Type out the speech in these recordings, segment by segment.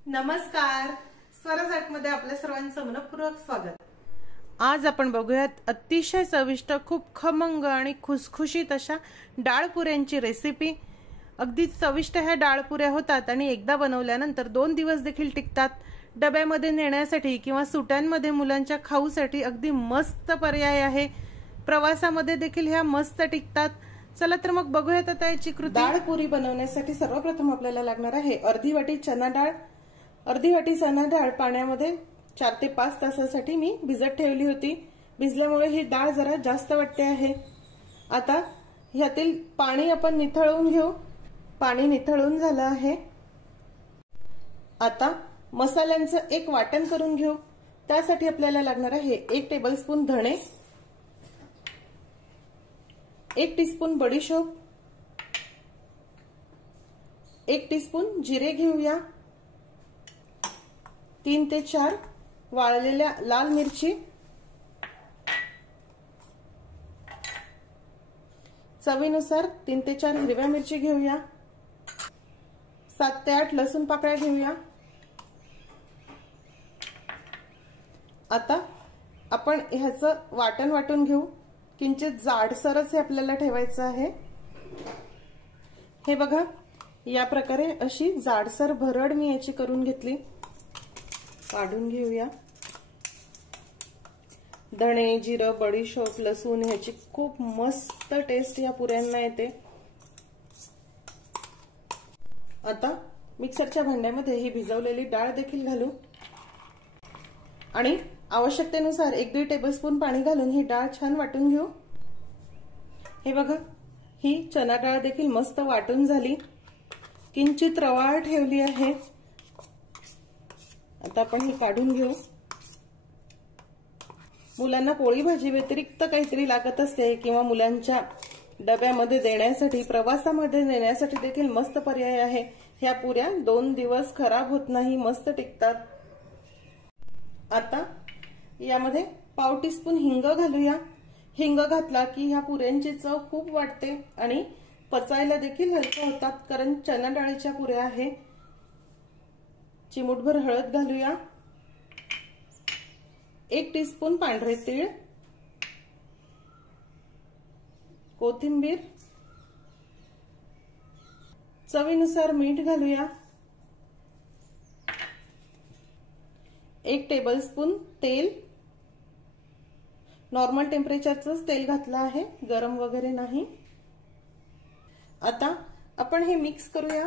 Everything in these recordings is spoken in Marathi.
नमस्कार, स्वराज आर्टमध्ये आपल्या सर्वांचं मनपूर्वक स्वागत। आज आपण बघूयात अतिशय चविष्ट, खूप खमंग आणि खुसखुशीत अशा डाळपुऱ्यांची रेसिपी। अगदी चविष्ट ह्या डाळपुऱ्या होतात आणि एकदा बनवल्यानंतर 2 दिवस देखील टिकतात। डब्यामध्ये नेण्यासाठी किंवा सुट्यांमध्ये मुलांच्या खाऊसाठी अगदी मस्त पर्याय आहे। प्रवासामध्ये देखील ह्या मस्त टिकतात। चला तर मग बघूयात आता याची कृती। डाळपुरी बनवण्यासाठी सर्वप्रथम आपल्याला लागणार आहे अर्धी वाटी चना डाळ। अर्धी वाटी चना डाळ पाण्यामध्ये 4 ते 5 तासासाठी मी भिजत ठेवली होती। भिजल्यामुळे ही डाळ जरा जास्त वाटते आहे। आता ह्यातील पाणी आपण निथळून घेऊ। पाणी निथळून झालं आहे। आता मसाल्यांचं एक वाटण करून घेऊ। त्यासाठी आपल्याला लागणार आहे 1 टेबलस्पून धणे, 1 टीस्पून बडीशोप, 1 टीस्पून जिरे घेऊया, 3 ते 4 वाळलेल्या लाल मिरची, चवीनुसार 3 ते 4 हिरव्या मिरची घेऊया, 7 ते 8 लसूण पाकळ्या घेऊया। आता आपण ह्याचं वाटण वाटून घेऊ। किंचित जाडसरच हे आपल्याला ठेवायचं आहे। हे बघा, या प्रकारे अशी जाडसर भरड मी याची करून घेतली। काढून घेऊया। धणे, जिरं, बडीशोप, लसूण ह्याची खूप मस्त टेस्ट या पुऱ्यांना येते। आता मिक्सरच्या भांड्यामध्ये ही भिजवलेली डाळ देखील घालू आणि आवश्यकतेनुसार 1-1.5 टेबलस्पून पाणी घालून ही डाळ छान वाटून घेऊ। हे बघा, ही चना डाळ देखील मस्त वाटून झाली। किंचित रवाळ ठेवली आहे। आता आपण ही काढून घेऊ। मुलांना पोळी भाजी व्यतिरिक्त काहीतरी लागत असते किंवा मुलांच्या डब्यामध्ये देण्यासाठी, प्रवासामध्ये नेण्यासाठी देखील मस्त पर्याय आहे। ह्या पुऱ्या 2 दिवस खराब होत नाही, मस्त टिकतात। आता यामध्ये पाव टीस्पून हिंग घालूया। हिंग घातला की ह्या पुऱ्यांची चव खूप वाढते आणि पचायला देखील हलक्या होतात, कारण चना डाळीच्या पुऱ्या आहे। चिमूटभर हळद घालूया, 1 टीस्पून पांढरे तीळ, कोथिंबीर, चवीनुसार मीठ घालूया, 1 टेबलस्पून तेल, नॉर्मल टेम्परेचरचंच तेल घातलं आहे, गरम वगैरे नाही। आता आपण हे मिक्स करूया।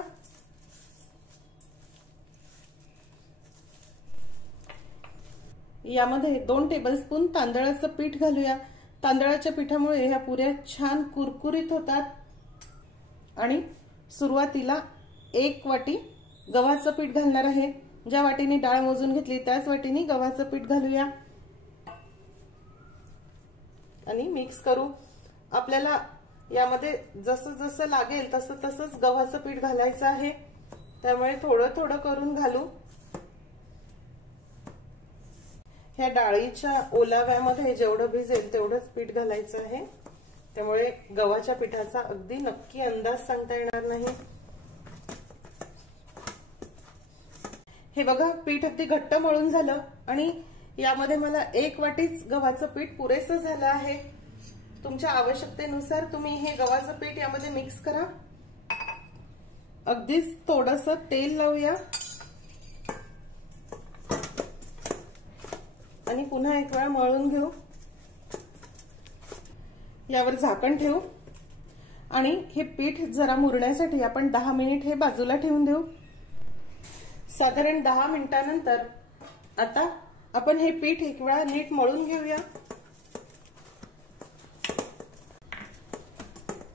यामध्ये 2 टेबलस्पून तांदळाचं पीठ घालूया। तांदळाच्या पिठामुळे ह्या पुऱ्या छान कुरकुरीत होतात। आणि सुरुवातीला 1 वाटी गव्हाचं पीठ घालणार आहे। ज्या वाटीने डाळ मोजून घेतली त्याच वाटीने गव्हाचं पीठ घालूया आणि मिक्स करू। आपल्याला यामध्ये जसं जसं लागेल तसं तसंच गव्हाचं पीठ घालायचं आहे, त्यामुळे थोडं थोडं करून घालू। ह्या डाळीच्या ओलाव्यामध्ये जेवढं भिजेल तेवढंच पीठ घालायचं आहे, त्यामुळे गव्हाच्या पिठाचा अगदी नक्की अंदाज सांगता येणार नाही। हे बघा, पीठ अगदी घट्ट मळून झालं आणि यामध्ये मला 1 वाटीच गव्हाचं पीठ पुरेसं झालं आहे। तुमच्या आवश्यकतेनुसार तुम्ही हे गव्हाचं पीठ यामध्ये मिक्स करा। अगदीच थोडंसं तेल लावूया आणि पुन्हा 1 वेळा मळून घेऊ। यावर झाकण ठेवू आणि हे पीठ जरा मुरण्यासाठी आपण 10 मिनिट हे बाजूला ठेवून देऊ। साधारण 10 मिनिटांनंतर आता आपण हे पीठ 1 वेळा नीट मळून घेऊया।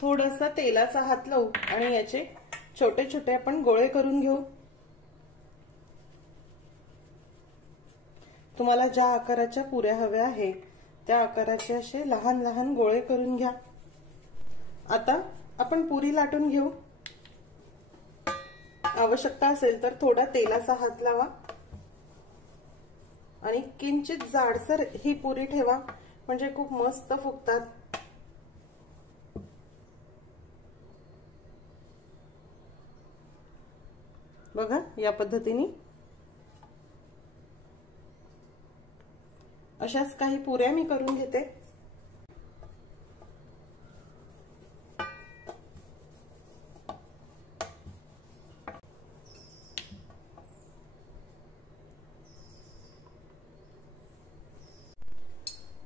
थोडासा तेलाचा हात लावू आणि याचे छोटे छोटे आपण गोळे करून घेऊ। तुम्हाला ज्या आकाराच्या पुऱ्या हव्या आहे त्या आकाराचे असे लहान लहान गोळे करून घ्या। आता आपण पुरी लाटून घेऊ। आवश्यकता असेल तर थोडा तेलाचा हात लावा आणि किंचित जाडसर ही पुरी ठेवा, म्हणजे खूप मस्त फुगतात। बघा, या पद्धतीने अशाच काही पुऱ्या मी करून घेते।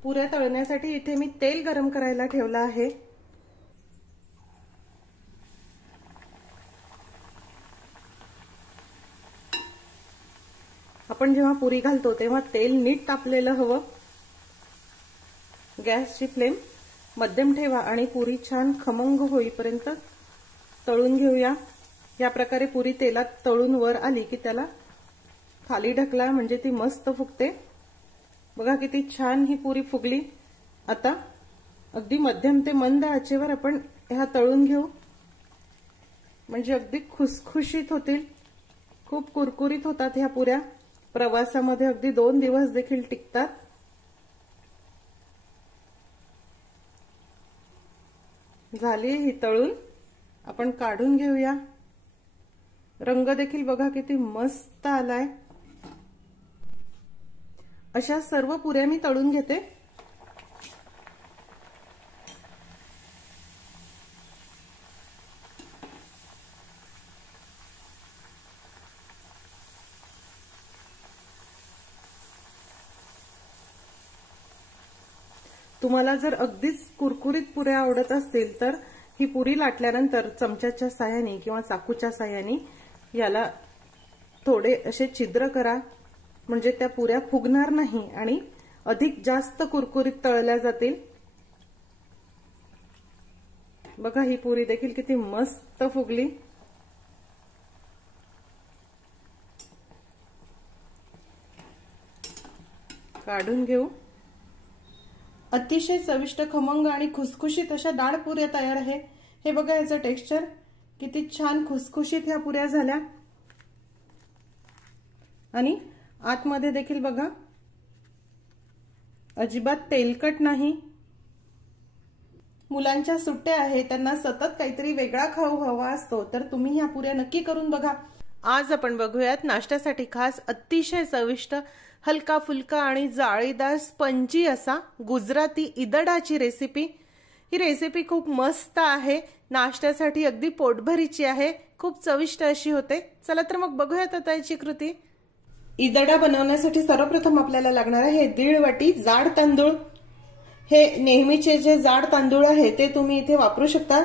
पुऱ्या तळण्यासाठी इथे मी तेल गरम करायला ठेवलं आहे। आपण जेव्हा पुरी घालतो तेव्हा तेल नीट तापलेलं हवं। गॅसची फ्लेम मध्यम ठेवा आणि पुरी छान खमंग होईपर्यंत तळून घेऊया। या प्रकारे पुरी तेलात तळून वर आली की त्याला खाली ढकला, म्हणजे ती मस्त फुगते। बघा किती छान ही पुरी फुगली। आता अगदी मध्यम ते मंद आचेवर आपण ह्या तळून घेऊ, म्हणजे अगदी खुसखुशीत होतील। खूप कुरकुरीत होतात ह्या पुऱ्या, प्रवासामध्ये अगदी 2 दिवस देखील टिकतात। झाली ही तळून, आपण काढून घेऊया। रंग देखील बघा किती मस्त आलाय। अशा सर्व पुऱ्या मी तळून घेते। तुम्हाला जर अगदीच कुरकुरीत पुऱ्या आवडत असतील तर ही पुरी लाटल्यानंतर चमच्याच्या साहाय्याने किंवा चाकूच्या साहाय्याने याला थोडे असे छिद्र करा, म्हणजे त्या पुऱ्या फुगणार नाही आणि अधिक जास्त कुरकुरीत तळल्या जातील। बघा ही पुरी देखील किती मस्त फुगली। काढून घेऊ। अतिशय चविष्ट, खमंग आणि खुसखुशीत अशा डाळ पुऱ्या तयार आहे। हे बघा याचं टेक्स्चर किती छान खुसखुशीत ह्या पुऱ्या झाल्या आणि आतमध्ये देखील बघा अजिबात तेलकट नाही। मुलांच्या सुट्ट्या आहे, त्यांना सतत काहीतरी वेगळा खाऊ हवा असतो, तर तुम्ही ह्या पुऱ्या नक्की करून बघा। आज आपण बघूयात नाश्त्यासाठी खास अतिशय चविष्ट, हलका फुलका आणि जाळीदार स्पंजी असा गुजराती ईदडाची रेसिपी। ही रेसिपी खूप मस्त आहे, नाश्त्यासाठी अगदी पोटभरीची आहे, खूप चविष्ट अशी होते। चला तर मग बघूयात आता याची कृती। ईदडा बनवण्यासाठी सर्वप्रथम आपल्याला लागणार आहे 1.5 वाटी जाड तांदूळ। हे नेहमीचे जे जाड तांदूळ आहे ते तुम्ही इथे वापरू शकता।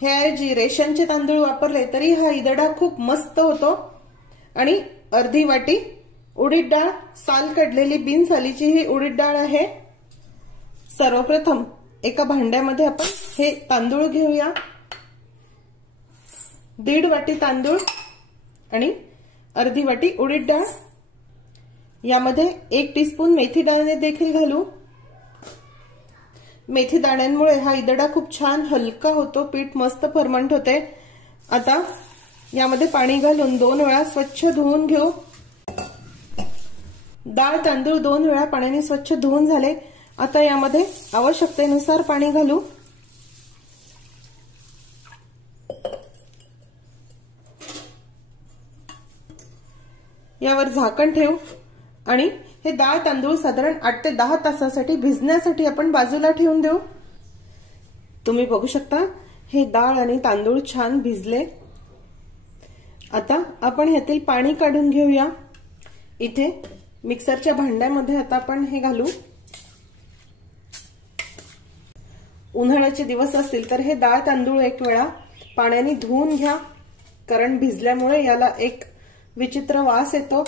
हे जी रेशनचे तांदूळ वापरले तरी हा ईदडा खूप मस्त होतो। आणि अर्धी वाटी उडीद डाळ, साल काढलेली बिन सालीची ही उडीद डाळ आहे। सर्वप्रथम एका भांड्यामध्ये आपण हे तांदूळ घेऊया। 1.5 वाटी तांदूळ आणि अर्धी वाटी उडीद डाळ। यामध्ये 1 टीस्पून मेथी दाणे देखील घालू। मेथी दाण्यांमुळे हा ईदडा खूप छान हलका होतो, पीठ मस्त फर्मंट होते। आता यामध्ये पाणी घालून 2 वेळा स्वच्छ धुवून घेऊ। डाळ तांदूळ 2 वेळा पाण्याने स्वच्छ धुवून झाले। आता यामध्ये आवश्यकतेनुसार पाणी घालू। यावर झाकण ठेवू आणि हे डाळ तांदूळ साधारण 8 ते 10 तासासाठी भिजण्यासाठी आपण बाजूला ठेवून देऊ। तुम्ही बघू शकता हे डाळ आणि तांदूळ छान भिजले। आता आपण ह्यातील पाणी काढून घेऊया। इथे मिक्सरच्या भांड्यामध्ये आता आपण हे घालू। उन्हाळ्याचे दिवस असतील तर हे डाळ तांदूळ 1 वेळा पाण्याने धुवून घ्या, कारण भिजल्यामुळे याला एक विचित्र वास येतो।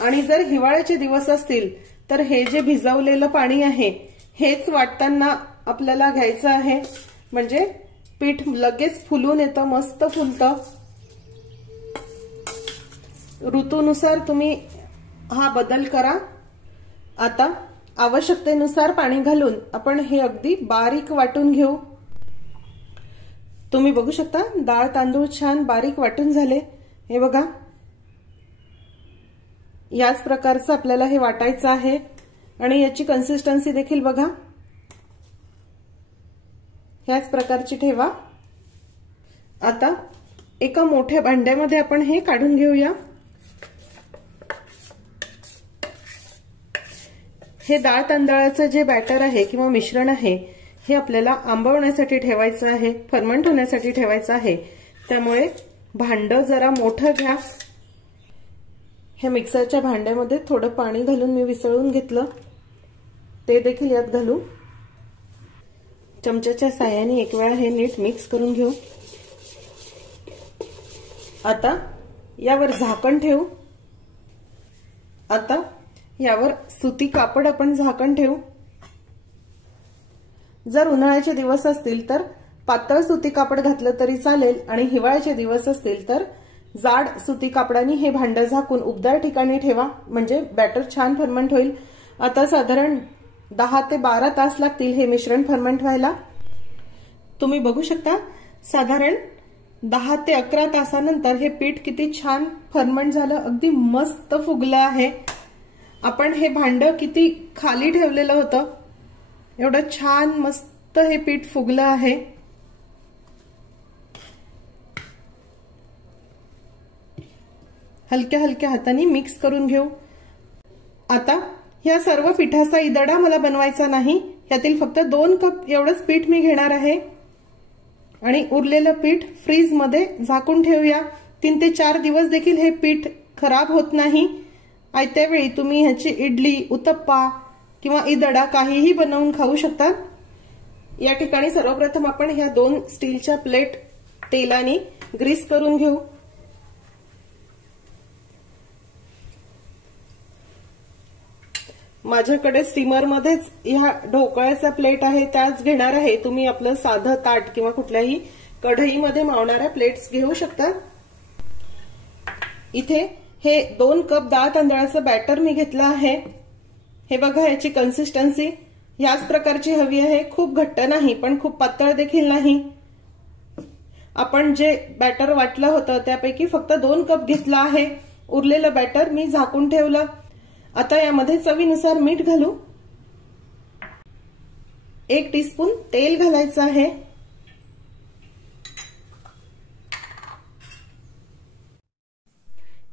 आणि जर हिवाळ्याचे दिवस असतील तर हे जे भिजवलेलं पाणी आहे हेच वाटताना आपल्याला घ्यायचं आहे, म्हणजे पीठ लगेच फुलून येतं, मस्त फुलतं। ऋतूनुसार तुम्ही हा बदल करा। आता आवश्यकतेनुसार पाणी घालून आपण हे अगदी बारीक वाटून घेऊ। तुम्ही बघू शकता डाळ तांदूळ छान बारीक वाटून झाले। हे बघा याच प्रकारचं आपल्याला हे वाटायचं आहे आणि याची कन्सिस्टन्सी देखील बघा ह्याच प्रकारची ठेवा। आता एका मोठ्या भांड्यामध्ये आपण हे काढून घेऊया। हे डाळ तांदळाचं जे बॅटर आहे किंवा मिश्रण आहे हे आपल्याला आंबवण्यासाठी ठेवायचं आहे, फर्मंट होण्यासाठी ठेवायचं आहे. त्यामुळे भांडं जरा मोठं घ्या. ह्या मिक्सरच्या भांड्यामध्ये थोडं पाणी घालून मी विसळून घेतलं, ते देखील यात घालू. चमच्याच्या साहाय्याने एक वेळा हे नीट मिक्स करून घेऊ. आता यावर झाकण ठेवू. आता यावर सुती कापड आपण झाकण ठेवू. जर उन्हाळ्याचे दिवस असतील तर पातळ सुती कापड घातलं तरी चालेल आणि हिवाळ्याचे दिवस असतील तर जाड सुती कापडाने हे भांडं झाकून उबदार ठिकाणी ठेवा, म्हणजे बॅटर छान फर्मंट होईल. आता साधारण 10 ते 12 तास लागतील हे मिश्रण फर्मंट व्हायला. तुम्ही बघू शकता साधारण 10 ते 11 तासानंतर हे पीठ किती छान फर्मंट झालं, अगदी मस्त फुगलं आहे. आपण हे भांडं किती खाली ठेवलेलं होतं, एवढं छान मस्त हे पीठ फुगलं आहे. हलक्या हलक्या हाताने मिक्स करून घेऊ. आता या सर्व पिठाचा इदडा मला बनवायचा नाही, यातील फक्त 2 कप एवढंच पीठ मी घेणार आहे आणि उरलेलं पीठ फ्रीज मध्ये झाकून ठेवूया. 3 ते 4 दिवस देखील हे पीठ खराब होत नाही. आयत्या वेळी तुम्ही ह्याची इडली, उत्तप्पा किंवा इदडा काहीही बनवून खाऊ शकता. या ठिकाणी सर्वप्रथम आपण ह्या 2 स्टीलच्या प्लेट तेलाने ग्रीस करून घेऊ. माझ्याकडे स्टीमर मध्येच ह्या ढोकळ्याचा प्लेट आहे, त्याच घेणार आहे. तुम्ही आपलं साधं ताट किंवा कुठल्याही कढईमध्ये मावणाऱ्या प्लेट्स घेऊ शकता. इथे हे 2 कप डाळ तांदळाचं बॅटर मी घेतलं आहे. हे बघा, याची कन्सिस्टन्सी ह्याच प्रकारची हवी आहे. खूप घट्ट नाही पण खूप पातळ देखील नाही. आपण जे बॅटर वाटलं होतं त्यापैकी फक्त 2 कप घेतला आहे. उरलेलं बॅटर मी झाकून ठेवलं. आता यामध्ये चवीनुसार मीठ घालू. 1 टीस्पून तेल घालायचं आहे.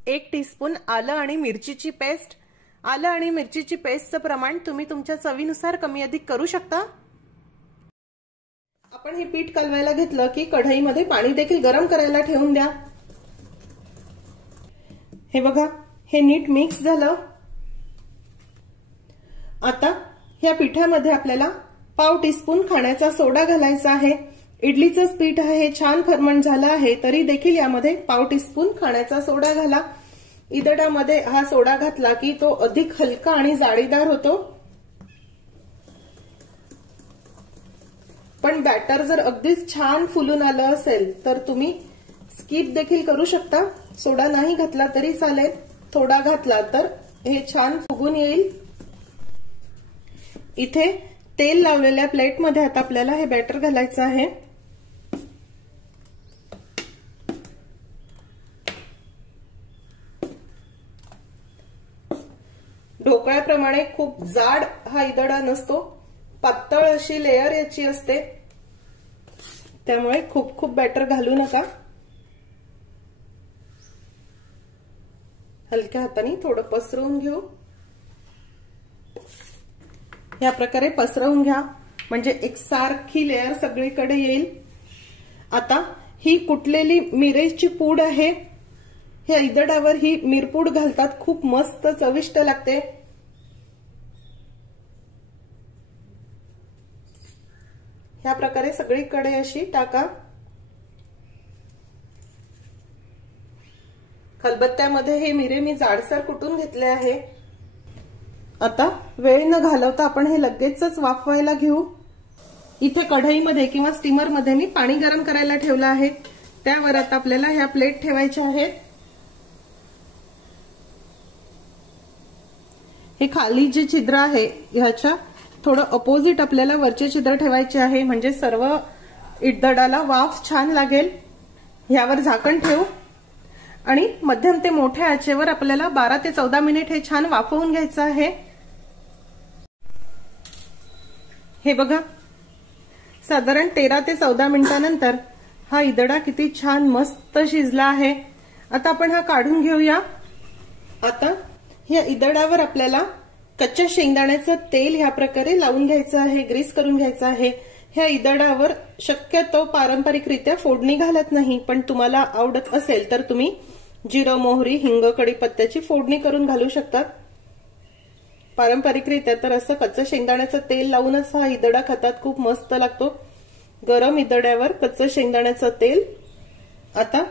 1 टीस्पून आलं आणि मिरचीची पेस्ट. आलं आणि मिरचीची पेस्टचं प्रमाण तुम्ही तुमच्या चवीनुसार कमी अधिक करू शकता. आपण हे पीठ कालवायला घेतलं की कढईमध्ये पाणी देखील गरम करायला ठेवून द्या. हे बघा, हे नीट मिक्स झालं. आता ह्या पिठामध्ये आपल्याला पाव टीस्पून खाण्याचा सोडा घालायचा आहे. इडलीचंच पीठ आहे, छान फर्मंट झालं आहे, तरी देखील यामध्ये पाव टीस्पून खाण्याचा सोडा घाला. इदडामध्ये हा सोडा घातला की तो अधिक हलका आणि जाळीदार होतो. पण बॅटर जर अगदीच छान फुलून आलं असेल तर तुम्ही स्किप देखील करू शकता. सोडा नाही घातला तरी चालेल, थोडा घातला तर हे छान फुगून येईल. इथे तेल लावलेल्या प्लेटमध्ये आता आपल्याला हे बॅटर घालायचं आहे. ढोकळ्याप्रमाणे खूप जाड हा इदडा नसतो, पातळ अशी लेयर याची असते. त्यामुळे खूप खूप बॅटर घालू नका. हलक्या हाताने थोडं पसरवून घेऊ. या प्रकारे पसरवून घ्या, म्हणजे एकसारखी लेयर सगळीकडे येईल. आता ही कुटलेली मिरेची पूड आहे. ह्या इदडावर ही मिरपूड घालतात, खूप मस्त चविष्ट लागते. ह्या प्रकारे सगळीकडे अशी टाका. खलबत्त्यामध्ये हे मिरे मी जाडसर कुटून घेतले आहे. आता वेळ न घालवता आपण हे लगेचच वाफवायला घेऊ. इथे कढईमध्ये किंवा स्टीमरमध्ये मी पाणी गरम करायला ठेवलं आहे. त्यावर आता आपल्याला ह्या प्लेट ठेवायच्या आहेत. हे खाली जे छिद्र आहे ह्याच्या थोडं अपोजिट आपल्याला वरचे छिद्र ठेवायचे आहे, म्हणजे सर्व इदडाला वाफ छान लागेल. ह्यावर झाकण ठेवू आणि मध्यम ते मोठ्या आचेवर आपल्याला 12 ते 14 मिनिट हे छान वाफवून घ्यायचं आहे. हे बघा, साधारण 13 ते 14 मिनिटांनंतर हा इदडा किती छान मस्त शिजला आहे. आता आपण हा काढून घेऊया. आता या इदडावर आपल्याला कच्च्या शेंगदाण्याचं तेल ह्या प्रकारे लावून घ्यायचं आहे, ग्रीस करून घ्यायचं आहे। ह्या इदडावर शक्यतो पारंपरिकरित्या फोडणी घालत नाही, पण तुम्हाला आवडत असेल तर तुम्ही जिरं, मोहरी, हिंग, कढीपत्त्याची फोडणी करून घालू शकता। पारंपरिकरित्या तर असं कच्चं शेंगदाण्याचं तेल लावूनच हा इदडा खातात, खूप मस्त लागतो। गरम इदड्यावर कच्चं शेंगदाण्याचं तेल। आता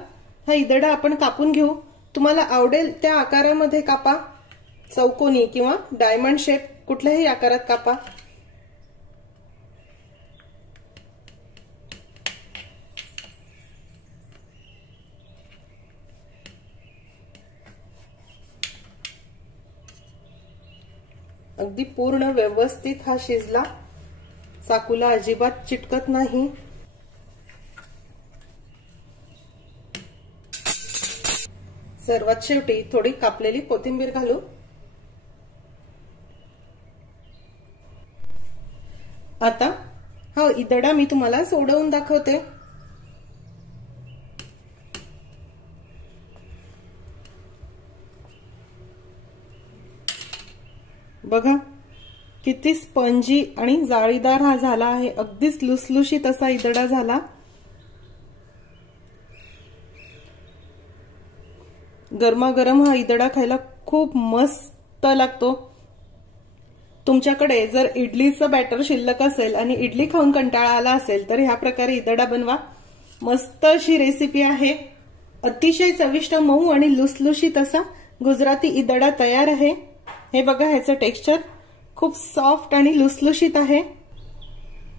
हा इदडा आपण कापून घेऊ। तुम्हाला आवडेल त्या आकारामध्ये कापा, चौकोनी किंवा डायमंड शेप कुठल्याही आकारात कापा। अगदी पूर्ण व्यवस्थित हा शिजला, चाकूला अजिबात चिटकत नाही। सर्वात शेवटी थोडी कापलेली कोथिंबीर घालू। आता हा इदडा मी तुम्हाला सोडवून दाखवते। बघा किती स्पंजी आणि जाळीदार हा झाला आहे, अगदीच लुसलुशीत असा इदडा झाला। गरमागरम हा इदडा खायला खूप मस्त लागतो। तुमच्याकडे जर इडलीचं बॅटर शिल्लक असेल आणि इडली खाऊन कंटाळा आला असेल तर ह्या प्रकारे इदडा बनवा। मस्त अशी रेसिपी आहे। अतिशय चविष्ट, मऊ आणि लुसलुशीत असा गुजराती इदडा तयार आहे। हे बघा, ह्याचं टेक्स्चर खूप सॉफ्ट आणि लुसलुशीत आहे।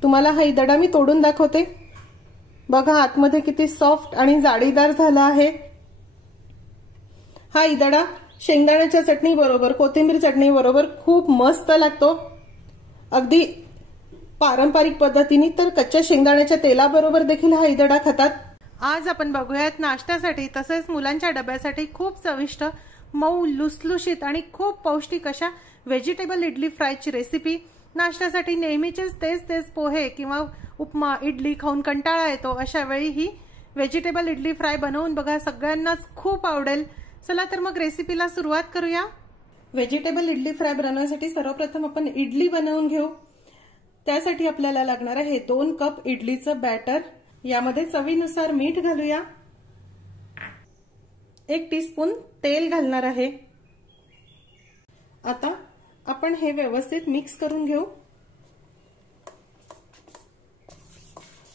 तुम्हाला हा इदडा मी तोडून दाखवते। बघा आतमध्ये किती सॉफ्ट आणि जाळीदार झाला आहे। हा इदडा शेंगदाण्याच्या चटणी बरोबर, कोथिंबीर चटणी बरोबर खूप मस्त लागतो। अगदी पारंपरिक पद्धतीने तर कच्च्या शेंगदाण्याच्या तेलाबरोबर देखील हा इदडा खातात। आज आपण बघूयात नाश्त्यासाठी तसेच मुलांच्या डब्यासाठी खूप चविष्ट, मऊ, लुसलुशीत आणि खूप पौष्टिक अशा व्हेजिटेबल इडली फ्रायची रेसिपी। नाश्त्यासाठी नेहमीचेच तेच पोहे किंवा उपमा, इडली खाऊन कंटाळा येतो, अशा वेळी ही व्हेजिटेबल इडली फ्राय बनवून बघा, सगळ्यांनाच खूप आवडेल। चला तर मग रेसिपीला सुरुवात करूया। व्हेजिटेबल इडली फ्राय बनवण्यासाठी सर्वप्रथम आपण इडली बनवून घेऊ। त्यासाठी आपल्याला लागणार आहे 2 कप इडलीचं बॅटर। यामध्ये चवीनुसार मीठ घालूया, 1 टीस्पून तेल घालणार आहे। आता आपण हे व्यवस्थित मिक्स करून घेऊ।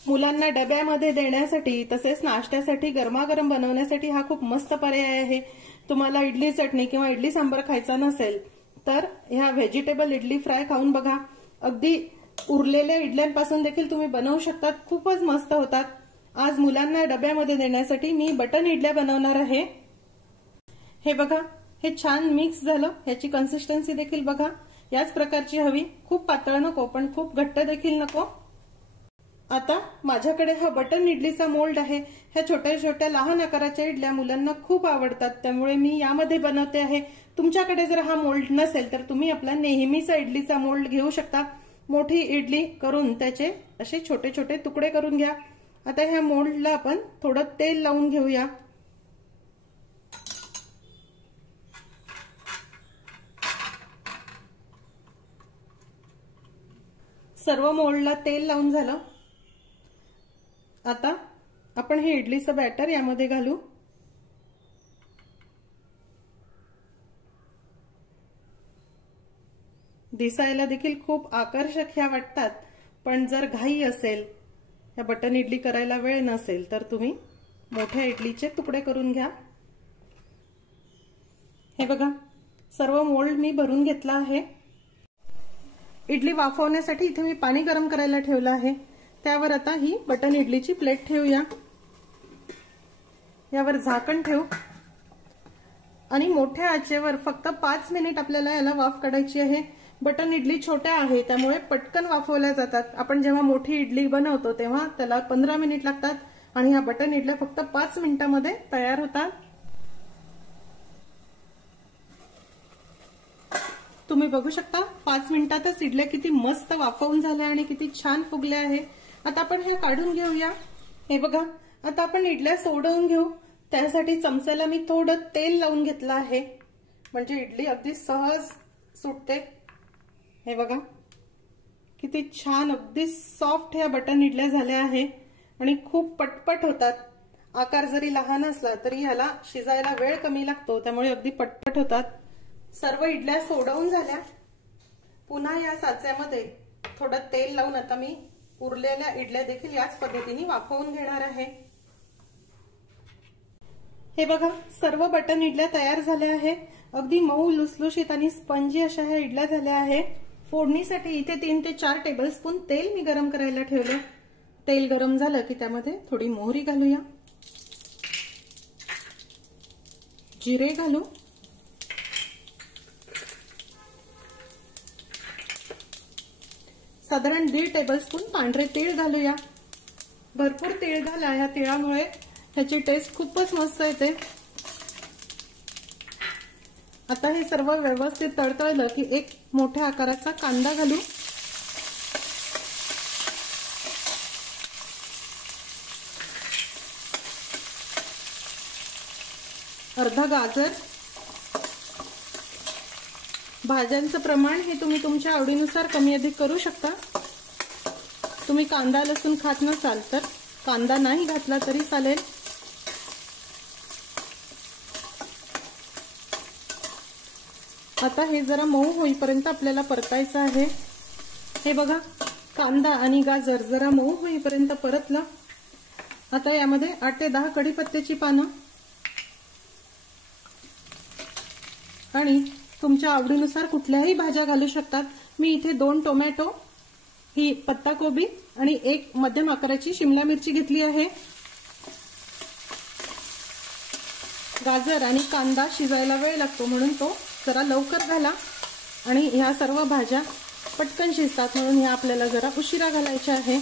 मुलांना डब्यामध्ये देण्यासाठी तसेच नाश्त्यासाठी गरमागरम बनवण्यासाठी हा खूप मस्त पर्याय आहे। तुम्हाला इडली चटणी किंवा इडली सांबार खायचा नसेल तर ह्या व्हेजिटेबल इडली फ्राय खाऊन बघा, अगदी उरलेल्या इडल्यांपासून देखील तुम्ही बनवू शकता, खूपच मस्त होतात। आज मुलांना डब्यामध्ये देण्यासाठी मी बटन इडल्या बनवणार आहे। हे बघा, हे छान मिक्स झालं। ह्याची कन्सिस्टन्सी देखील बघा, याच प्रकारची हवी, खूप पातळ नको पण खूप घट्ट देखील नको। आता माझ्याकडे हा बटन इडलीचा मोल्ड आहे। ह्या छोट्या छोट्या लहान आकाराच्या इडल्या मुलांना खूप आवडतात, त्यामुळे मी यामध्ये बनवते आहे। तुमच्याकडे जर हा मोल्ड नसेल तर तुम्ही आपला नेहमीचा इडलीचा मोल्ड घेऊ शकता। मोठी इडली करून त्याचे असे छोटे छोटे तुकडे करून घ्या। आता ह्या मोल्डला आपण थोडं तेल लावून घेऊया। सर्व मोल्डला तेल लावून झालं। आता आपण हे इडलीचं बॅटर यामध्ये घालू। दिसायला देखील खूप आकर्षक ह्या वाटतात, पण जर घाई असेल, या बटन इडली करायला वेळ नसेल तर तुम्ही मोठ्या इडलीचे तुकडे करून घ्या। हे बघा, सर्व मोल्ड मी भरून घेतला आहे। इडली वाफवण्यासाठी इथे मी पाणी गरम करायला ठेवलं आहे। त्यावर आता ही बटन इडलीची प्लेट ठेवूया, यावर झाकण ठेवू आणि मोठ्या आचेवर फक्त 5 मिनिट आपल्याला याला वाफ काढायची आहे। बटन इडली छोट्या आहे त्यामुळे पटकन वाफवल्या जातात। आपण जेव्हा मोठी इडली बनवतो तेव्हा त्याला 15 मिनिट लागतात आणि ह्या बटन इडल्या फक्त 5 मिनिटांमध्ये तयार होतात। तुम्ही बघू शकता 5 मिनिटातच इडल्या किती मस्त वाफवून झाल्या आणि किती छान फुगल्या आहे। आता आपण हे काढून घेऊया। हे बघा, आता आपण इडल्या सोडवून घेऊ। त्यासाठी चमच्याला मी थोडं तेल लावून घेतलं आहे, म्हणजे इडली अगदी सहज सुटते। हे बघा किती छान अगदी सॉफ्ट ह्या बटन इडल्या झाल्या आहे आणि खूप पटपट होतात. आकार जरी लहान असला तरी ह्याला शिजायला वेळ कमी लागतो, त्यामुळे अगदी पटपट होतात. सर्व इडल्या सोडवून झाल्या. पुन्हा या साच्यामध्ये थोडं तेल लावून आता मी उरलेल्या इडल्या देखील याच पद्धतीने वाफवून घेणार आहे. हे बघा सर्व बटन इडल्या तयार झाल्या आहे. अगदी मऊ लुसलुशीत आणि स्पंजी अशा ह्या इडल्या झाल्या आहे. फोडणीसाठी इथे 3 ते 4 टेबलस्पून तेल मी गरम करायला ठेवले. तेल गरम झालं की त्यामध्ये थोडी मोहरी घालूया, जिरे घालू, साधारण 1.5 टेबलस्पून पांढरे तीळ घालूया. भरपूर तीळ घाला, ह्या तिळामुळे ह्याची टेस्ट खूपच मस्त येते. आता हे सर्व व्यवस्थित तळतळलं की एक मोठ्या आकाराचा कांदा घालू, अर्धा गाजर. भाज्यांचं प्रमाण हे तुम्ही तुमच्या आवडीनुसार कमी अधिक करू शकता. तुम्ही कांदा लसूण खात नसाल तर कांदा नाही घातला तरी चालेल. आता हे जरा मऊ होईपर्यंत आपल्याला परतायचं आहे. हे बघा कांदा आणि गाजर जरा मऊ होईपर्यंत परतलं. आता यामध्ये 8 ते 10 कढीपत्त्याची पानं आणि तुमच्या आवडीनुसार कुठल्याही भाज्या घालू शकतात. मी इथे 2 टोमॅटो, ही पत्ताकोबी आणि 1 मध्यम आकाराची शिमला मिरची घेतली आहे. गाजर आणि कांदा शिजायला वेळ लागतो म्हणून तो जरा लवकर घाला आणि ह्या सर्व भाज्या पटकन शिजतात म्हणून ह्या आपल्याला जरा उशिरा घालायच्या आहे.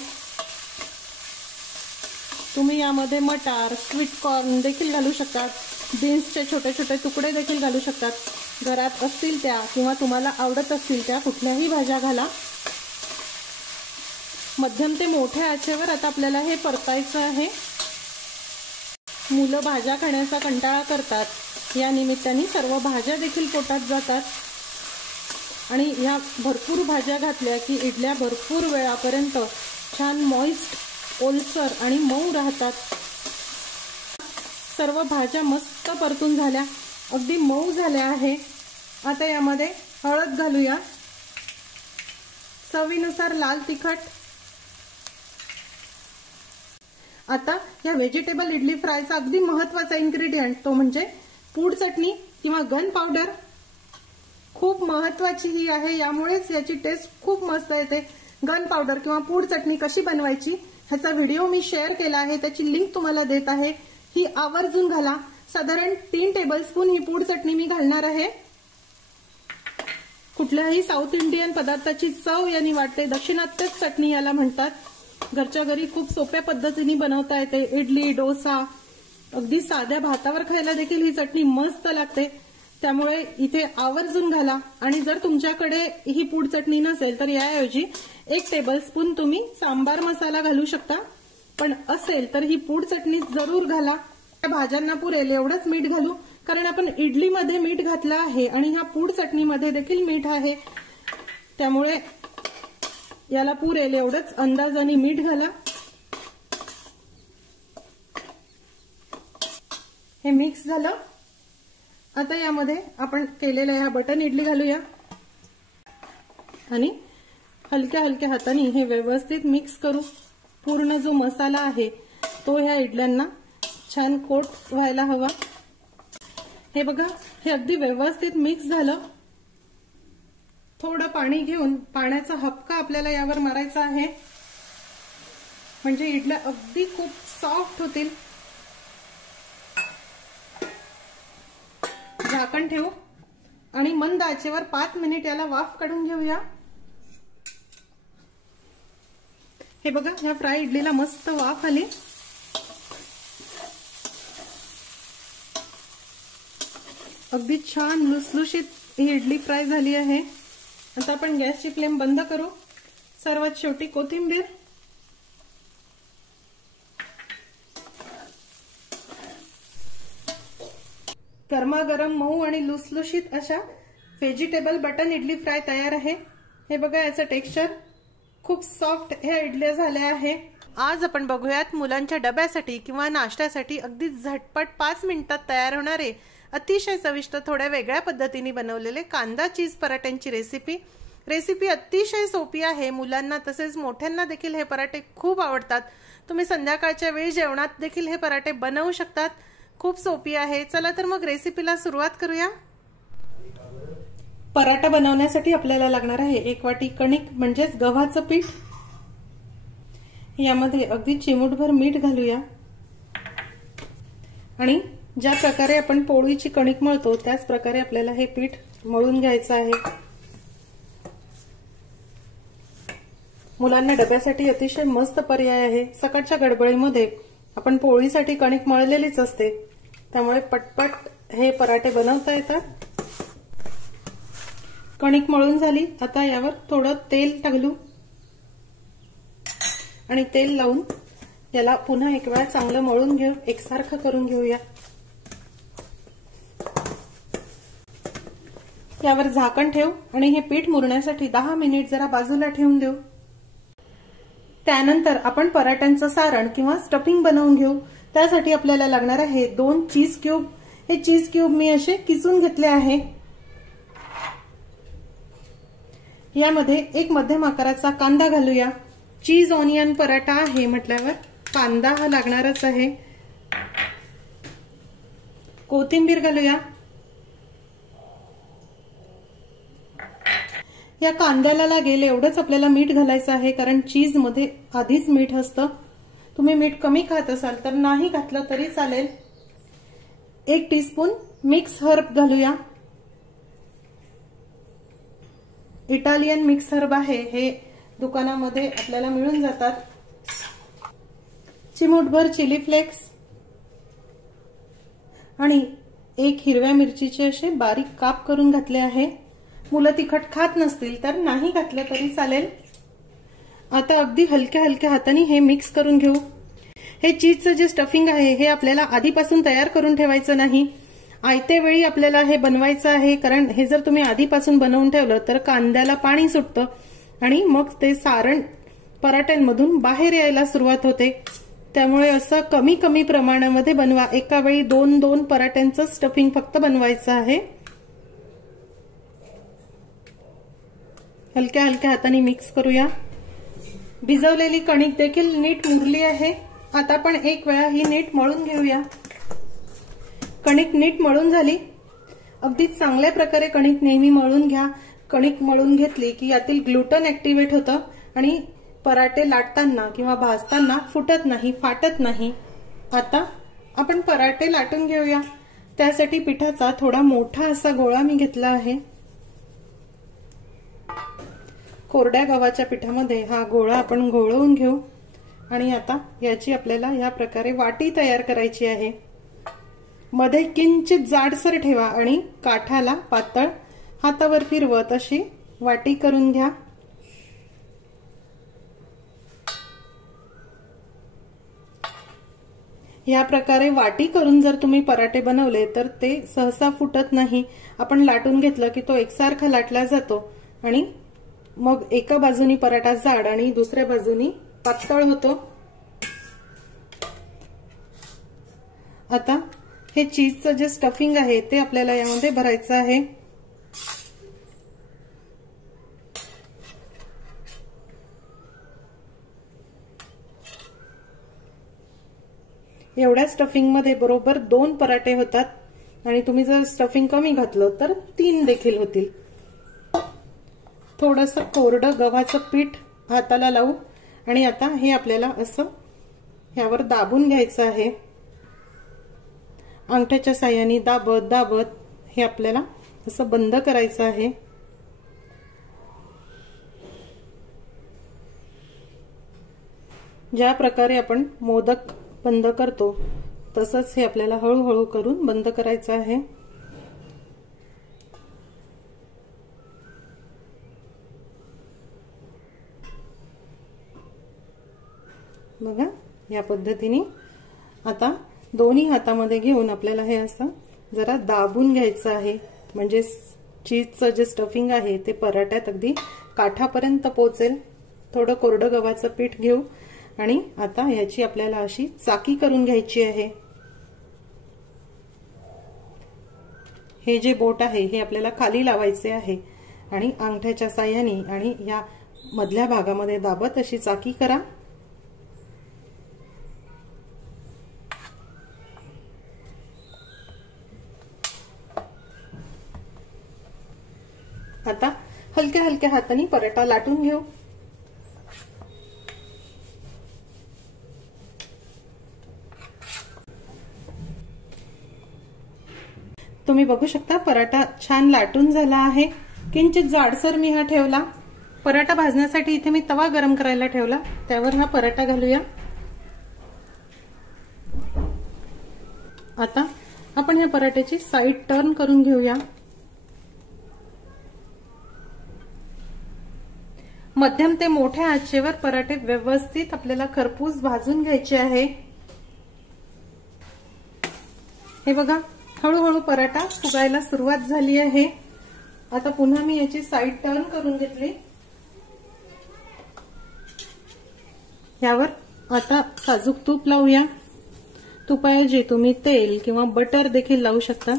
तुम्ही यामध्ये मटार, स्वीट कॉर्न देखील घालू शकतात. बीन्सचे छोटे छोटे तुकडे देखील घालू शकतात. घरात असतील त्या किंवा तुम्हाला आवडत असतील त्या कुठल्याही भाज्या घाला. मध्यम ते मोठ्या आचेवर आता आपल्याला हे परतायचं आहे. मुलं भाज्या खाण्याचा कंटाळा करतात, या निमित्ताने सर्व भाज्या देखील पोटात जातात आणि ह्या भरपूर भाज्या घातल्या की इडल्या भरपूर वेळापर्यंत छान मॉइस्ट, ओलसर आणि मऊ राहतात. सर्व भाज्या मस्त परतून झाल्या, अगदी मऊ झाल्या आहे. आता यामध्ये हळद घालूया, चवीनुसार लाल तिखट. आता या व्हेजिटेबल इडली फ्रायचा अगदी महत्त्वाचा इन्ग्रेडियंट तो म्हणजे पूड चटणी किंवा गन पावडर. खूप महत्त्वाची ही आहे, यामुळेच याची टेस्ट खूप मस्त येते. गन पावडर किंवा पूड चटणी कशी बनवायची ह्याचा व्हिडिओ मी शेअर केला आहे, त्याची लिंक तुम्हाला देत आहे. ही आवर्जून घाला. साधारण 3 टेबलस्पून ही पूड चटणी मी घालणार आहे. कुठल्याही साऊथ इंडियन पदार्थाची चव यानी वाटते. दक्षिणात्यच चटणी याला म्हणतात. घरच्या घरी खूप सोप्या पद्धतीने बनवता येते. इडली, डोसा, अगदी साध्या भातावर खायला देखील ही चटणी मस्त लागते. त्यामुळे इथे आवर्जून घाला. आणि जर तुमच्याकडे ही पूड चटणी नसेल तर याऐवजी 1 टेबलस्पून तुम्ही सांबार मसाला घालू शकता. पण असेल तर ही पूड चटणी जरूर घाला. भाज्यांना पुरेल एवढंच मीठ घालू, कारण आपण इडलीमध्ये मीठ घातलं आहे आणि ह्या पूड चटणीमध्ये देखील मीठ आहे. त्यामुळे याला पुरेल एवढंच अंदाजाने मीठ घाला. हे मिक्स झालं. आता यामध्ये आपण केलेल्या ह्या बटन इडली घालूया आणि हलक्या हलक्या हाताने हे व्यवस्थित मिक्स करू. पूर्ण जो मसाला आहे तो ह्या इडल्यांना छान कोट व्हायला हवा. हे बघा हे अगदी व्यवस्थित मिक्स झालं. थोडं पाणी घेऊन पाण्याचा हपका आपल्याला यावर मारायचा आहे, म्हणजे इडल्या अगदी खूप सॉफ्ट होतील. झाकण ठेवू आणि मंद आचेवर 5 मिनिट याला वाफ काढून घेऊया. हे बघा ह्या फ्राय इडलीला मस्त वाफ आली. अगदी छान लुसलुशीत ही इडली फ्राय झाली आहे. आता आपण गॅसची फ्लेम बंद करू. सर्वात शेवटी कोथिंबीर. गरमागरम मऊ आणि लुसलुशीत अशा व्हेजिटेबल बटन इडली फ्राय तयार आहे. हे बघा, याचं टेक्स्चर खूप सॉफ्ट ह्या इडल्या झाल्या आहे। आज आपण बघूयात मुलांच्या डब्यासाठी किंवा नाश्त्यासाठी अगदी झटपट 5 मिनिटात तयार होणारे अतिशय चविष्ट थोड्या वेगळ्या पद्धतीने बनवलेले कांदा चीज पराठ्यांची रेसिपी अतिशय सोपी आहे। मुलांना तसेच मोठ्यांना देखील हे पराठे खूप आवडतात। तुम्ही संध्याकाळच्या वेळी जेवणात देखील हे पराठे बनवू शकतात। खूप सोपी आहे। चला तर मग रेसिपीला सुरुवात करूया। पराठा बनवण्यासाठी आपल्याला लागणार आहे 1 वाटी कणिक म्हणजेच गव्हाचं पीठ। यामध्ये अगदी चिमूटभर मीठ घालूया आणि ज्या प्रकारे आपण पोळीची कणिक मळतो त्याच प्रकारे आपल्याला हे पीठ मळून घ्यायचं आहे। मुलांना डब्यासाठी अतिशय मस्त पर्याय आहे। सकाळच्या गडबडीमध्ये आपण पोळीसाठी कणिक मळलेलीच असते, त्यामुळे पटपट हे पराठे बनवता येतात। कणिक मळून झाली, आता यावर थोडं तेल टाकू आणि तेल लावून याला पुन्हा एक वेळा चांगलं मळून घेऊ, एकसारखं करून घेऊया। यावर झाकण ठेवू आणि हे पीठ मुरण्यासाठी 10 मिनिट जरा बाजूला ठेवून देऊ। त्यानंतर आपण पराठ्यांचं सारण किंवा स्टफिंग बनवून घेऊ। त्यासाठी आपल्याला लागणार आहे 2 चीज क्यूब। हे चीज क्यूब मी असे किसून घेतले आहे। यामध्ये एक मध्यम आकाराचा कांदा घालूया। चीज ऑनियन पराठा आहे म्हटल्यावर कांदा हा लागणारच आहे। कोथिंबीर घालूया। या कांद्याला लागेल एवढंच आपल्याला मीठ घालायचं आहे, कारण चीज मध्ये आधीच मीठ असतं। तुम्ही मीठ कमी खात असाल तर नाही घातलं तरी चालेल। 1 टीस्पून मिक्स हर्ब घालूया। इटालियन मिक्स हर्ब आहे, हे दुकानामध्ये आपल्याला मिळून जातात। चिमूटभर चिली फ्लेक्स आणि 1 हिरव्या मिरचीचे असे बारीक काप करून घातले आहे। मुलं तिखट खात नसतील तर नाही घातलं तरी चालेल। आता अगदी हलक्या हलक्या हाताने हे मिक्स करून घेऊ। हे चीजचं जे स्टफिंग आहे हे आपल्याला आधीपासून तयार करून ठेवायचं नाही, आयत्या वेळी आपल्याला हे बनवायचं आहे। कारण हे जर तुम्ही आधीपासून बनवून ठेवलं तर कांद्याला पाणी सुटतं आणि मग ते सारण पराठ्यांमधून बाहेर यायला सुरुवात होते। त्यामुळे असं कमी कमी प्रमाणामध्ये बनवा। एका वेळी 2-2 पराठ्यांचं स्टफिंग फक्त बनवायचं आहे। हलक्या हलक्या हाताने मिक्स करूया। भिजवलेली कणिक देखील नीट मुरली आहे। आता आपण एक वेळा ही नीट मळून घेऊया। कणिक नीट मळून झाली। अगदी चांगल्या प्रकारे कणिक नेहमी मळून घ्या। कणिक मळून घेतली की यातील ग्लुटन ऍक्टिव्हेट होतं आणि पराठे लाटताना किंवा भाजताना फुटत नाही, फाटत नाही। आता आपण पराठे लाटून घेऊया। त्यासाठी पिठाचा थोडा मोठा असा गोळा मी घेतला आहे। कोरड्या गव्हाच्या पिठामध्ये हा गोळा आपण घोळवून घेऊ आणि आता याची आपल्याला या प्रकारे वाटी तयार करायची आहे। मध्ये किंचित जाडसर ठेवा आणि काठाला पातळ हातावर फिरवत अशी वाटी करून घ्या। या प्रकारे वाटी करून जर तुम्ही पराठे बनवले तर ते सहसा फुटत नाही। आपण लाटून घेतलं की तो एकसारखा लाटला जातो आणि मग एका बाजूनी पराठा जाड आणि दुसऱ्या बाजूनी पातळ होतो। आता हे चीजचं जे स्टफिंग आहे ते आपल्याला यामध्ये भरायचं आहे। एवढ्या स्टफिंग मध्ये बरोबर 2 पराठे होतात आणि तुम्ही जर स्टफिंग कमी घातलं तर 3 देखील होतील। थोडंसं कोरडं गव्हाचं पीठ हाताला लावू आणि आता हे आपल्याला असं यावर दाबून घ्यायचं आहे। अंगठ्याच्या साहाय्याने दाबत दाबत हे आपल्याला असं बंद करायचं आहे। ज्या प्रकारे आपण मोदक बंद करतो तसंच हे आपल्याला हळूहळू करून बंद करायचं आहे। बघा, या पद्धतीने आता दोन्ही हातामध्ये घेऊन आपल्याला हे असं जरा दाबून घ्यायचं आहे, म्हणजे चीजचं जे स्टफिंग आहे ते पराठ्यात अगदी काठापर्यंत पोहोचेल। थोडं कोरडं गव्हाचं पीठ घेऊ आणि आता याची आपल्याला अशी चाकी करून घ्यायची आहे। हे जे बोट आहे हे आपल्याला खाली लावायचे आहे आणि अंगठ्याच्या साहाय्याने आणि या मधल्या भागामध्ये दाबत अशी चाकी करा। आता हलक्या हलक्या हाताने पराठा लाटून घेऊ। तुम्ही बघू शकता पराठा छान लाटून झाला आहे। किंचित जाडसर मी हा ठेवला। पराठा भाजण्यासाठी इथे मी तवा गरम करायला ठेवला, त्यावर हा पराठा घालूया। आता आपण या पराठ्याची साइड टर्न करून घेऊया। मध्यम ते मोठ्या आचेवर पराठे व्यवस्थित आपल्याला खरपूस भाजून घ्यायचे आहे। हे बघा, हळूहळू पराठा फुगायला सुरुवात झाली आहे। आता पुन्हा मी याची साइड टर्न करून घेतली। यावर आता साजूक तूप लावूया। तुपाऐवजी तुम्ही तेल किंवा बटर देखील लावू शकता।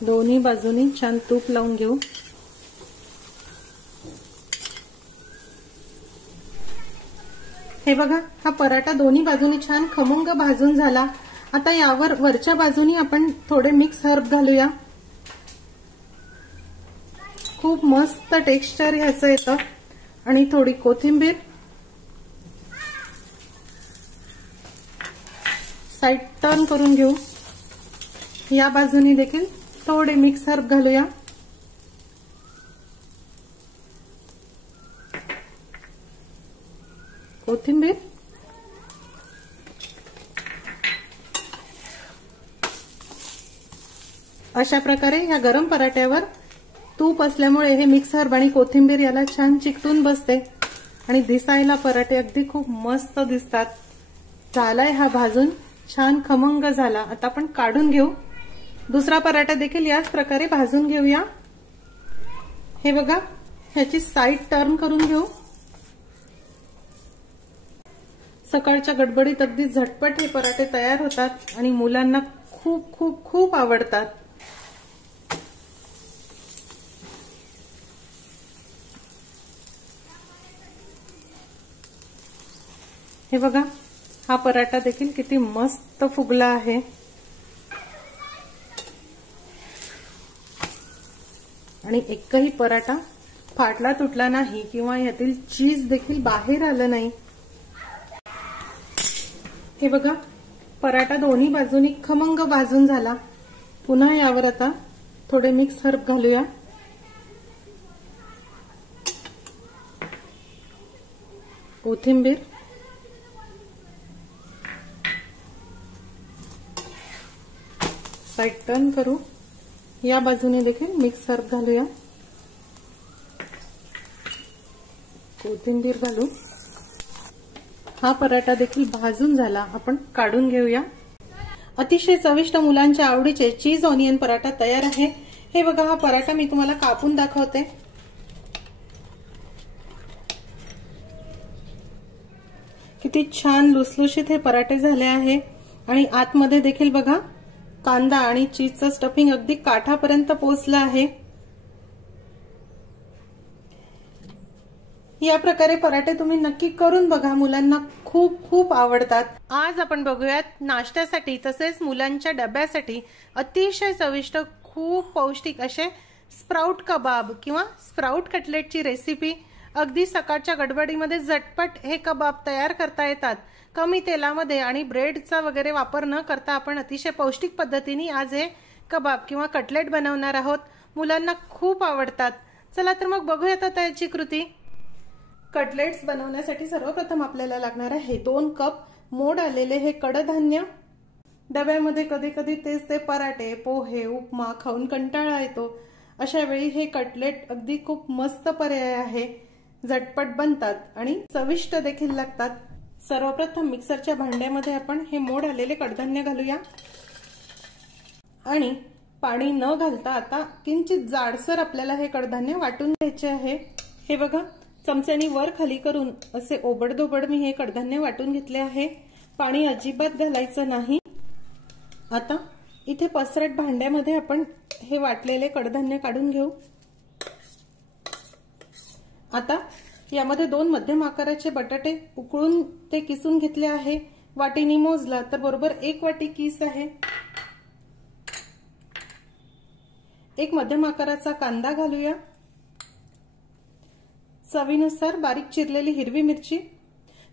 दोन्ही बाजूनी छान तूप लावून घेऊ। हे बघा, हा पराठा दोन्ही बाजूनी छान खमंग भाजून झाला। आता यावर वरच्या बाजूनी आपण थोडे मिक्स हर्ब घालूया। खूप मस्त टेक्स्चर ह्याचं येतं। आणि थोडी कोथिंबीर, साइड टर्न करून घेऊ। या बाजूनी देखील थोडे मिक्स हर्ब घालूया। कोथिंबीर, अशा प्रकारे या गरम पराठ्यावर तूप असल्यामुळे हे मिक्स हर्ब आणि कोथिंबीर याला छान चिकटून बसते आणि दिसायला पराठे अगदी खूप मस्त दिसतात। झालाय हा भाजून छान खमंग झाला। आता आपण काढून घेऊ। दुसरा पराठा देखील याच प्रकारे भाजून घेऊया। हे बघा, ह्याची साइड टर्न करून घेऊ। सकाळच्या गडबडीत अगदी झटपट हे पराठे तयार होतात आणि मुलांना खूप खूप खूप आवडतात। हे बघा, हा पराठा देखील किती मस्त फुगला आहे। आणि एकही पराठा फाटला तुटला नाही किंवा यातील चीज देखील बाहेर आलं नाही। हे बघा, पराठा दोन्ही बाजूनी खमंग भाजून झाला। पुन्हा यावर आता थोडे मिक्स हर्ब घालूया। कोथिंबीर, साइड टर्न करू। या बाजूने देखील मिक्स हर्ब घालूया। कोथिंबीर घालू। हा पराठा देखील भाजून झाला, आपण काढून घेऊया। अतिशय चविष्ट मुलांच्या आवडीचे चीज ऑनियन पराठा तयार आहे। हे बघा, हा पराठा मी तुम्हाला कापून दाखवते। किती छान लुसलुशीत हे पराठे झाले आहे आणि आतमध्ये देखील बघा, कांदा आणि चीजचं स्टफिंग अगदी काठापर्यंत पोहोचलं आहे। या प्रकारे पराठे तुम्ही नक्की करून बघा, मुलांना खूप खूप आवडतात। आज आपण बघूयात नाश्त्यासाठी तसेच मुलांच्या डब्यासाठी अतिशय चविष्ट, खूप पौष्टिक असे स्प्राउट कबाब किंवा स्प्राउट कटलेटची रेसिपी। अगदी सकाळच्या गडबडीमध्ये झटपट हे कबाब तयार करता येतात। कमी तेलामध्ये आणि ब्रेडचा वगैरे वापर न करता आपण अतिशय पौष्टिक पद्धतीने आज हे कबाब किंवा कटलेट बनवणार आहोत। मुलांना खूप आवडतात। चला तर मग बघूयात आता याची कृती। कटलेट्स बनवण्यासाठी सर्वप्रथम आपल्याला लागणार आहे 2 कप मोड आलेले हे कडधान्य। डब्यामध्ये कधी कधी तेच ते पराठे, पोहे, उपमा खाऊन कंटाळा येतो। अशा वेळी हे कटलेट अगदी खूप मस्त पर्याय आहे। झटपट बनतात आणि चविष्ट देखील लागतात। सर्वप्रथम मिक्सरच्या भांड्यामध्ये आपण हे मोड आलेले कडधान्य घालूया आणि पाणी न घालता आता किंचित जाडसर आपल्याला हे कडधान्य वाटून घ्यायचे आहे। हे बघा, चमच्यानी वर खाली करून असे ओबडधोबड मी हे कडधान्य वाटून घेतले आहे। पाणी अजिबात घालायचं नाही। आता इथे पसरट भांड्यामध्ये आपण हे वाटलेले कडधान्य काढून घेऊ। आता यामध्ये 2 मध्यम आकाराचे बटाटे उकळून ते किसून घेतले आहे। वाटीनी मोजला तर बरोबर 1 वाटी किस आहे। 1 मध्यम आकाराचा कांदा घालूया। चवीनुसार बारीक चिरलेली हिरवी मिरची।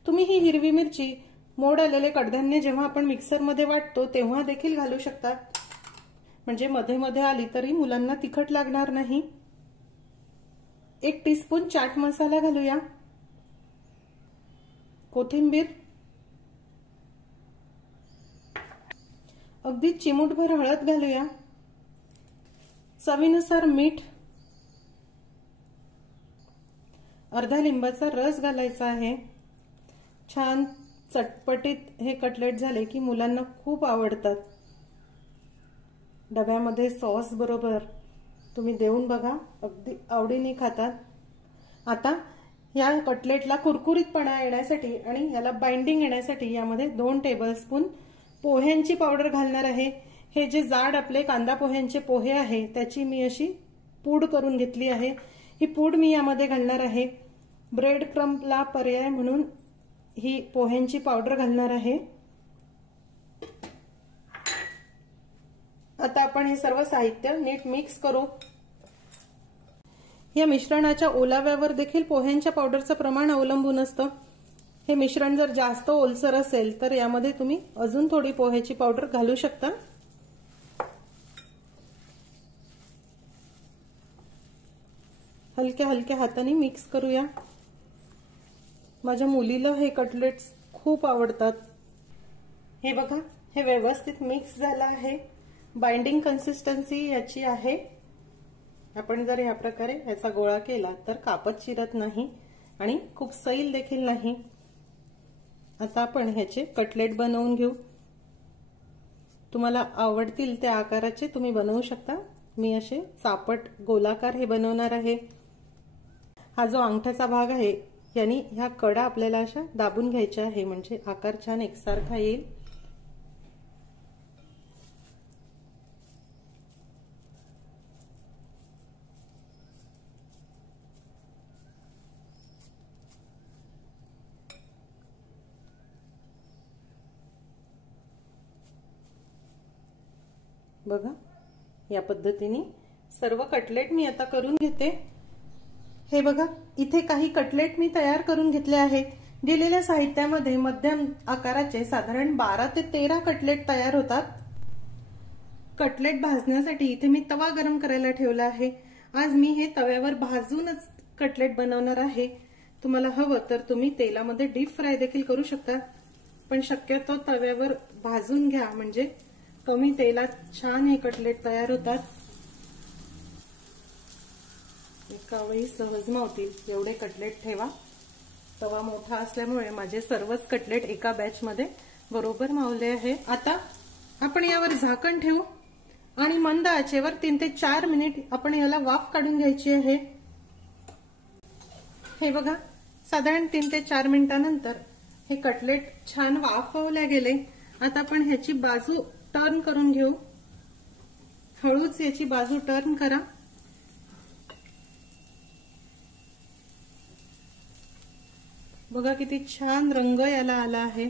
तुम्ही ही हिरवी मिरची मोड आलेले कडधान्य जेव्हा आपण मिक्सर मध्ये वाटतो तेव्हा देखील घालू शकता, म्हणजे मध्ये मध्ये आली तरी मुलांना तिखट लागणार नाही। 1 टीस्पून चाट मसाला घालूया। कोथिंबीर, अगदी चिमूटभर हळद घालूया। चवीनुसार मीठ, अर्धा लिंबाचा रस घालायचा आहे। छान चटपटीत हे कटलेट झाले की मुलांना खूप आवडतात। डब्यामध्ये सॉस बरोबर तुम्ही देऊन बघा, अगदी आवडीने खातात। आता या कटलेटला कुरकुरीतपणा येण्यासाठी आणि याला बाइंडिंग येण्यासाठी यामध्ये 2 टेबलस्पून पोह्यांची पावडर घालणार आहे। हे जे जाड आपले कांदा पोह्यांचे पोहे आहे त्याची मी अशी पूड करून घेतली आहे। ही पूड मी यामध्ये घालणार आहे। ब्रेड क्रम्बला पर्याय म्हणून ही पोह्यांची पावडर घालणार आहे। आता आपण हे सर्व साहित्य नीट मिक्स करू। या मिश्रणाच्या ओलाव्यावर देखील पोह्यांच्या पावडरचं प्रमाण अवलंबून असतं। हे मिश्रण जर जास्त ओलसर असेल तर यामध्ये तुम्ही अजून थोडी पोह्याची पावडर घालू शकता। हलक्या हलक्या हाताने मिक्स करूया। माझ्या मुलीला हे कटलेट्स खूप आवडतात। हे बघा, हे व्यवस्थित मिक्स झालं आहे। बाइंडिंग कन्सिस्टन्सी याची आहे। आपण जर या प्रकारे याचा गोळा केला तर कापत चिरत नाही आणि खूप सैल देखील नाही। आता आपण ह्याचे कटलेट बनवून घेऊ। तुम्हाला आवडतील त्या आकाराचे तुम्ही बनवू शकता। मी असे चापट गोलाकार हे बनवणार आहे। हा जो अंगठ्याचा भाग आहे यानी ह्या कडा आपल्याला अशा दाबून घ्यायच्या आहे, म्हणजे आकार छान एकसारखा येईल। बघा, या पद्धतीने सर्व कटलेट मी आता करून घेते। हे बघा, इथे काही कटलेट मी तयार करून घेतले आहे। दिलेल्या साहित्यामध्ये मध्यम आकाराचे साधारण 12 ते 13 कटलेट तयार होतात। कटलेट भाजण्यासाठी इथे मी तवा गरम करायला ठेवला आहे। आज मी हे तव्यावर भाजूनच कटलेट बनवणार आहे। तुम्हाला हवं तर तुम्ही तेलामध्ये डीप फ्राय देखील करू शकता, पण शक्यतो तव्यावर भाजून घ्या, म्हणजे कमी तेलात छान हे कटलेट तयार होतात। एका वेळी सहज मावतील एवढे कटलेट ठेवा। तवा मोठा असल्यामुळे माझे सर्वच कटलेट एका बॅच मध्ये बरोबर मावले आहे। आता आपण यावर झाकण ठेवू आणि मंद आचेवर 3 ते 4 मिनिट आपण याला वाफ काढून घ्यायची आहे। हे बघा, साधारण 3 ते 4 मिनिटांनंतर हे कटलेट छान वाफवले गेले। आता आपण ह्याची बाजू टर्न करून घेऊ। हळूच याची बाजू टर्न करा। बघा किती छान रंग याला आला आहे।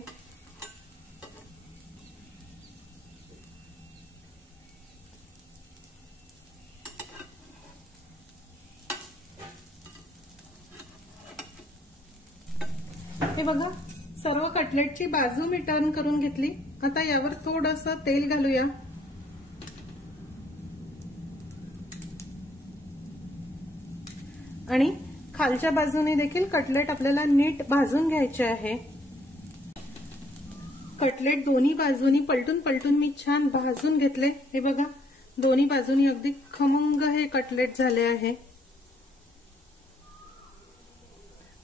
हे बघा, सर्व कटलेटची बाजू मी टर्न करून घेतली। आता यावर थोडंसं तेल घालूया। आणि खालच्या बाजूने देखील कटलेट आपल्याला नीट भाजून घ्यायचे आहे। कटलेट दोन्ही बाजूनी पलटून पलटून मी छान भाजून घेतले। हे बघा, दोन्ही बाजूनी अगदी खमंग हे कटलेट झाले आहे।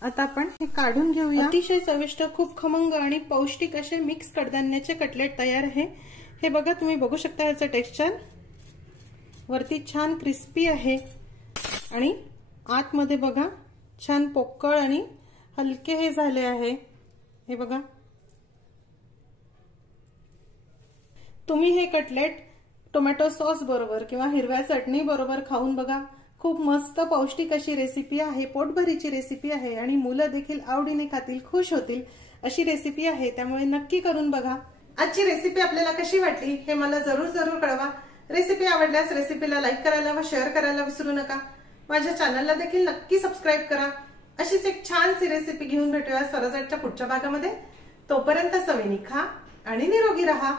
आता आपण हे काढून घेऊया। अतिशय चविष्ट, खूप खमंग आणि पौष्टिक असे मिक्स कडधान्याचे कटलेट तयार आहे। हे बघा, तुम्ही बघू शकता याचं टेक्स्चर वरती छान क्रिस्पी आहे आणि आतमध्ये बघा छान पोकळ आणि हलके हे झाले आहे। हे बघा, तुम्ही हे कटलेट टोमॅटो सॉस बरोबर किंवा हिरव्या चटणी बरोबर खाऊन बघा। खूप मस्त पौष्टिक अशी रेसिपी आहे, पोटभरीची रेसिपी आहे आणि मुलं देखील आवडीने खातील, खुश होतील अशी रेसिपी आहे। त्यामुळे नक्की करून बघा। आजची रेसिपी आपल्याला कशी वाटली हे मला जरूर कळवा। रेसिपी आवडल्यास रेसिपीला लाईक करायला व शेअर करायला विसरू नका। माझ्या चॅनलला देखील नक्की सबस्क्राईब करा। अशीच एक छानशी रेसिपी घेऊन भेटूया स्वराजच्या पुढच्या भागामध्ये। तोपर्यंत चवीने खा आणि निरोगी राहा।